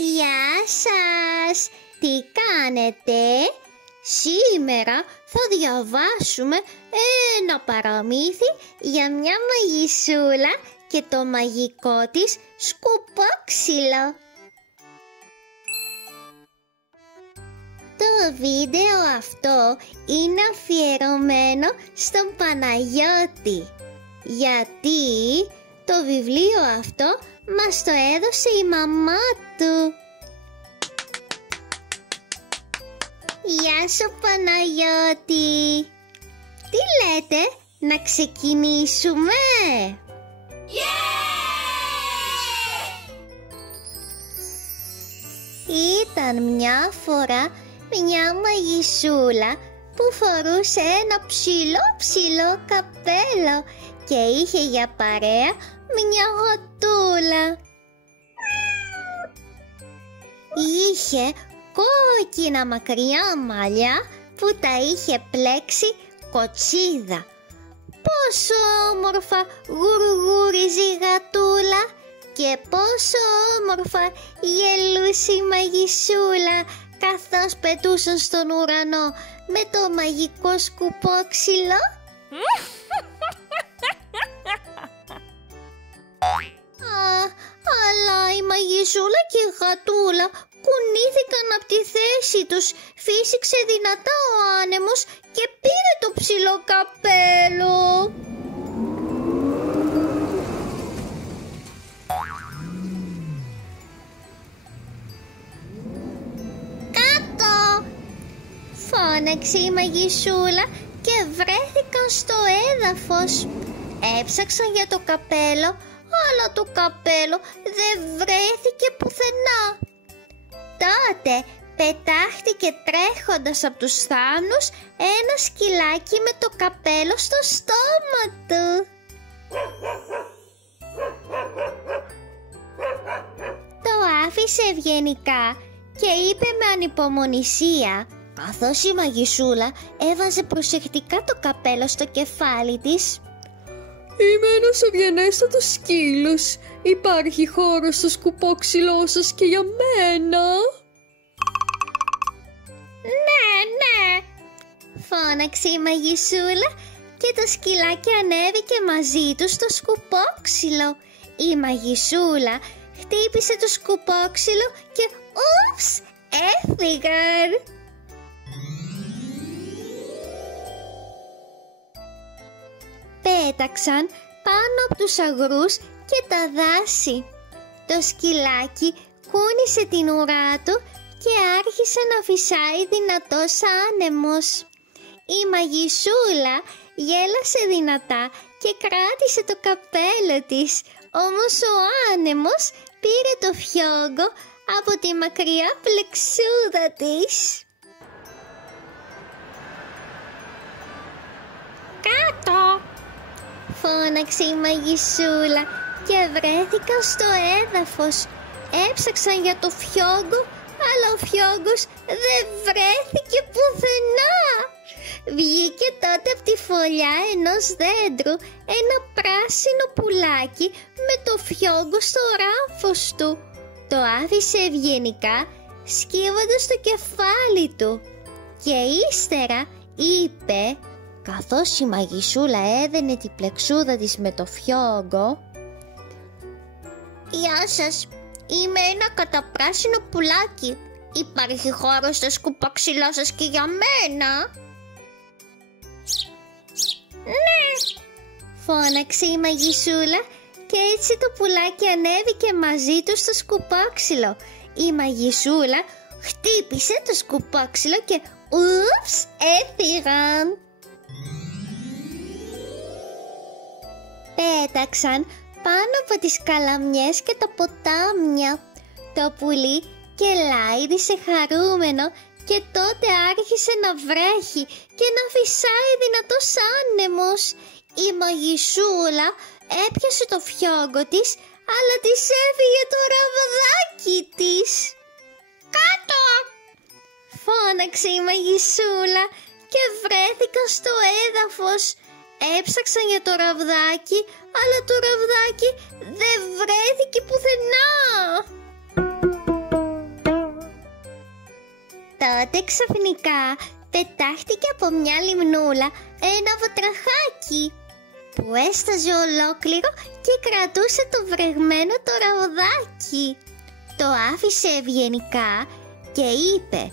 Γεια σας! Τι κάνετε? Σήμερα θα διαβάσουμε ένα παραμύθι για μια μαγισσούλα και το μαγικό της σκουπόξυλο. Το βίντεο αυτό είναι αφιερωμένο στον Παναγιώτη, γιατί το βιβλίο αυτό μας το έδωσε η μαμά του. Γεια σου Παναγιώτη! Τι λέτε, να ξεκινήσουμε? Ήταν μια φορά μια μαγισσούλα που φορούσε ένα ψηλό καπέλο και είχε για παρέα μια γατούλα. Είχε κόκκινα μακριά μαλλιά που τα είχε πλέξει κοτσίδα. Πόσο όμορφα γουργούριζε η γατούλα και πόσο όμορφα γελούσε η μαγισσούλα καθώς πετούσαν στον ουρανό με το μαγικό σκουπόξυλο. Αλλά η μαγισσούλα και η γατούλα κουνήθηκαν από τη θέση τους. Φύσηξε δυνατά ο άνεμος και πήρε το ψηλό καπέλο. Κάτω! Φώναξε η μαγισσούλα και βρέθηκαν στο έδαφος. Έψαξαν για το καπέλο, αλλά το καπέλο δεν βρέθηκε πουθενά. Τότε πετάχτηκε τρέχοντας από τους θάμνους ένα σκυλάκι με το καπέλο στο στόμα του. Το άφησε ευγενικά και είπε με ανυπομονησία, καθώς η μαγισσούλα έβαζε προσεκτικά το καπέλο στο κεφάλι της. Είμαι ένας ευγενέστατος σκύλος. Υπάρχει χώρο στο σκουπόξυλό σας και για μένα? Ναι, φώναξε η μαγισσούλα και το σκυλάκι ανέβηκε μαζί του στο σκουπόξυλο. Η μαγισσούλα χτύπησε το σκουπόξυλο και ούφς, έφυγαν. Πέταξαν πάνω από τους αγρούς και τα δάση. Το σκυλάκι κούνησε την ουρά του και άρχισε να φυσάει δυνατός άνεμος. Η μαγισσούλα γέλασε δυνατά και κράτησε το καπέλο της, όμως ο άνεμος πήρε το φιόγκο από τη μακριά πλεξούδα της. Κάτω! Φώναξε η μαγισσούλα και βρέθηκαν στο έδαφος. Έψαξαν για το φιόγκο, αλλά ο φιόγκος δεν βρέθηκε πουθενά. Βγήκε τότε από τη φωλιά ενός δέντρου ένα πράσινο πουλάκι με το φιόγκο στο ράφος του. Το άφησε ευγενικά σκύβοντας το κεφάλι του και ύστερα είπε, καθώς η μαγισσούλα έδαινε την πλεξούδα της με το φιόγκο, «Γεια σας, είμαι ένα καταπράσινο πουλάκι. Υπάρχει χώρο στο σκουπόξυλό σας και για μένα?» «Ναι», φώναξε η μαγισσούλα και έτσι το πουλάκι ανέβηκε μαζί του στο σκουπόξυλο. Η μαγισσούλα χτύπησε το σκουπόξυλο και ούφς, έφυγαν. Πέταξαν πάνω από τις καλαμιές και τα ποτάμια. Το πουλί κελάιδισε χαρούμενο και τότε άρχισε να βρέχει και να φυσάει δυνατός άνεμος. Η μαγισσούλα έπιασε το φιόγκο της, αλλά της έφυγε το ραβδάκι της. «Κάτω!» φώναξε η μαγισσούλα και βρέθηκαν στο έδαφος. Έψαξαν για το ραβδάκι, αλλά το ραβδάκι δεν βρέθηκε πουθενά. Τότε ξαφνικά πετάχτηκε από μια λιμνούλα ένα βατραχάκι που έσταζε ολόκληρο και κρατούσε το βρεγμένο το ραβδάκι. Το άφησε ευγενικά και είπε,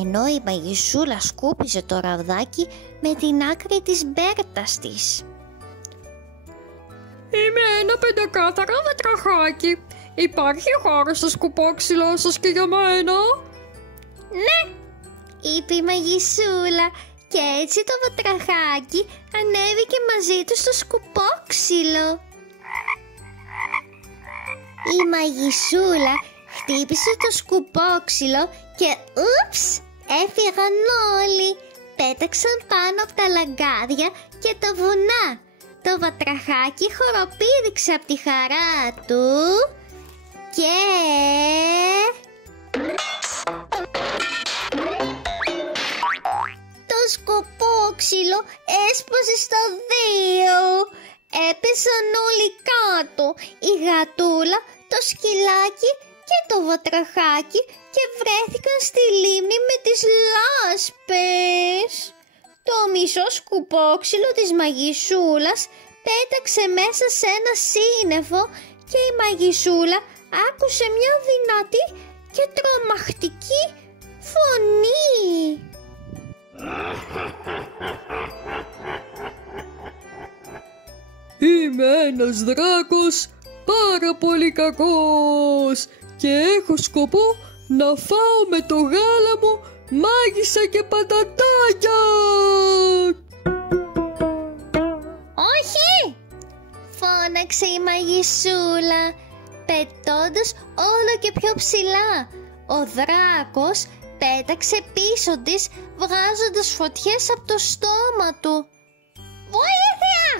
ενώ η μαγισσούλα σκούπιζε το ραβδάκι με την άκρη της μπέρτας της. Είμαι ένα πεντακάθαρο βατραχάκι. Υπάρχει χώρο στο σκουπόξυλό σας και για μένα? Ναι, είπε η μαγισσούλα και έτσι το βατραχάκι ανέβηκε μαζί του στο σκουπόξυλο. Η μαγισσούλα χτύπησε το σκουπόξυλο και ούψ, έφυγαν όλοι. Πέταξαν πάνω από τα λαγκάδια και τα βουνά. Το βατραχάκι χοροπήδηξε από τη χαρά του και... το σκουπόξυλο έσπασε στα δύο. Έπεσαν όλοι κάτω, η γατούλα, το σκυλάκι και το βατραχάκι και βρέθηκαν στη λίμνη με τις λάσπες. Το μισό σκουπόξυλο της μαγισσούλας πέταξε μέσα σε ένα σύννεφο και η μαγισσούλα άκουσε μια δυνατή και τρομακτική φωνή. Είμαι ένας δράκος πάρα πολύ κακός και έχω σκοπό να φάω με το γάλα μου μάγισσα και πατατάκια. Όχι! Φώναξε η μαγισσούλα, πετώντας όλο και πιο ψηλά. Ο δράκος πέταξε πίσω της, βγάζοντας φωτιές από το στόμα του. «Βοήθεια!»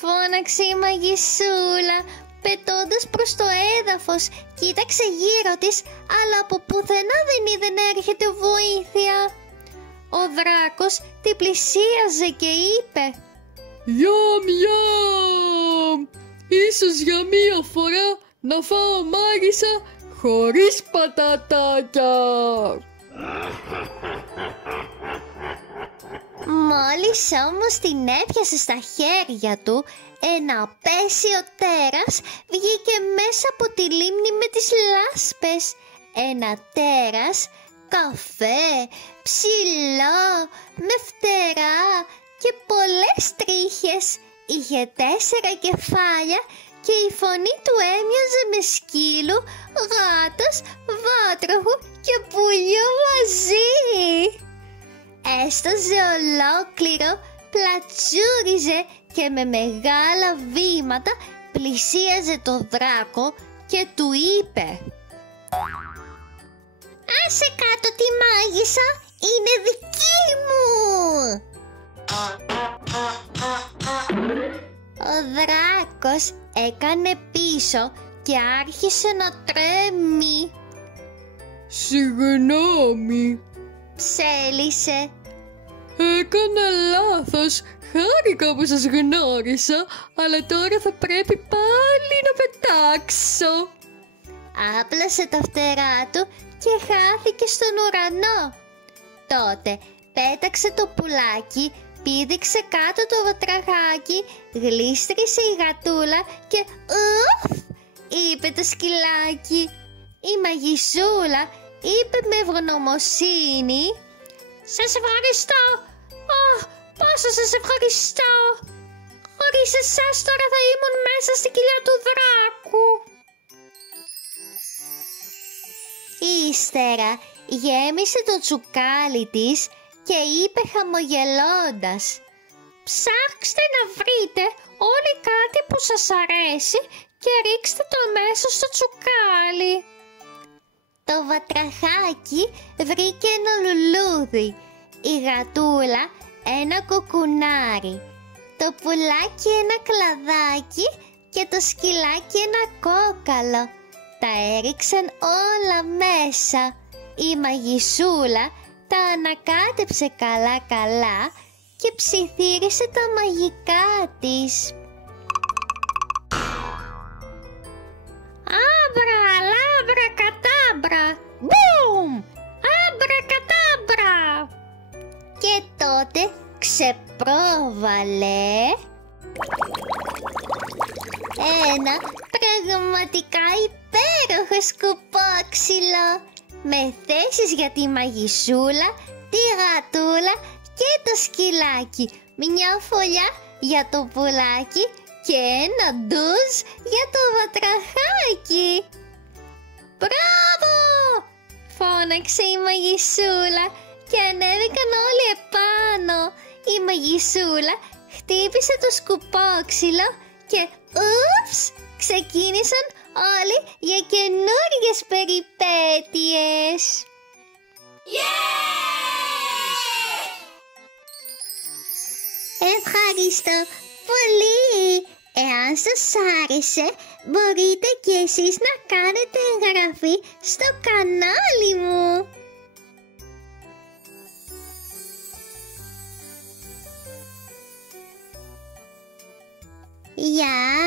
φώναξε η μαγισσούλα, πετώντας προς το έδαφος. Κοίταξε γύρω της, αλλά από πουθενά δεν είδε να έρχεται βοήθεια. Ο δράκος την πλησίαζε και είπε, «Γιαμ, γιαμ! Ίσως για μία φορά να φάω μάγισσα χωρίς πατατάκια». Μόλις όμως την έπιασε στα χέρια του, ένα απέσιο τέρας βγήκε μέσα από τη λίμνη με τις λάσπες. Ένα τέρας καφέ, ψηλό, με φτερά και πολλές τρίχες. Είχε 4 κεφάλια και η φωνή του έμοιαζε με σκύλου, γάτας, βάτραχου και πουλιού μαζί. Έσταζε ολόκληρο, πλατσούριζε και με μεγάλα βήματα πλησίαζε το δράκο και του είπε, «Άσε κάτω τη μάγισσα, είναι δική μου!» Ο δράκος έκανε πίσω και άρχισε να τρέμει. «Συγγνώμη», ψέλισε. «Έκανα λάθος. Χάρηκα που σας γνώρισα, αλλά τώρα θα πρέπει πάλι να πετάξω». Άπλασε τα φτερά του και χάθηκε στον ουρανό. Τότε πέταξε το πουλάκι, πήδηξε κάτω το βατραχάκι, γλίστρισε η γατούλα και «Ουφ!» είπε το σκυλάκι. Η μαγισσούλα είπε με ευγνωμοσύνη, «Σας ευχαριστώ! Πόσο σας ευχαριστώ! Χωρίς εσάς τώρα θα ήμουν μέσα στην κοιλιά του δράκου». Ύστερα γέμισε το τσουκάλι της και είπε χαμογελώντας, «Ψάξτε να βρείτε όλοι κάτι που σας αρέσει και ρίξτε το αμέσως στο τσουκάλι». Το βατραχάκι βρήκε ένα λουλούδι, η γατούλα ένα κουκουνάρι, το πουλάκι ένα κλαδάκι και το σκυλάκι ένα κόκαλο. Τα έριξαν όλα μέσα. Η μαγισσούλα τα ανακάτεψε καλά και ψιθύρισε τα μαγικά της. Άμπρα, λάμπρα, κατάμπρα, μπουμ! Άμπρα, κατάμπρα! πρόβαλε ένα πραγματικά υπέροχο σκουπόξυλο με θέσεις για τη μαγισσούλα, τη γατούλα και το σκυλάκι, μια φωλιά για το πουλάκι και ένα ντουζ για το βατραχάκι. «Μπράβο!» φώναξε η μαγισσούλα και ανέβηκαν όλοι επάνω. Η μαγισσούλα χτύπησε το σκουπόξυλο και ούφς, ξεκίνησαν όλοι για καινούργιες περιπέτειες. Ευχαριστώ πολύ. Εάν σας άρεσε, μπορείτε κι εσείς να κάνετε εγγραφή στο κανάλι μου. Γεια!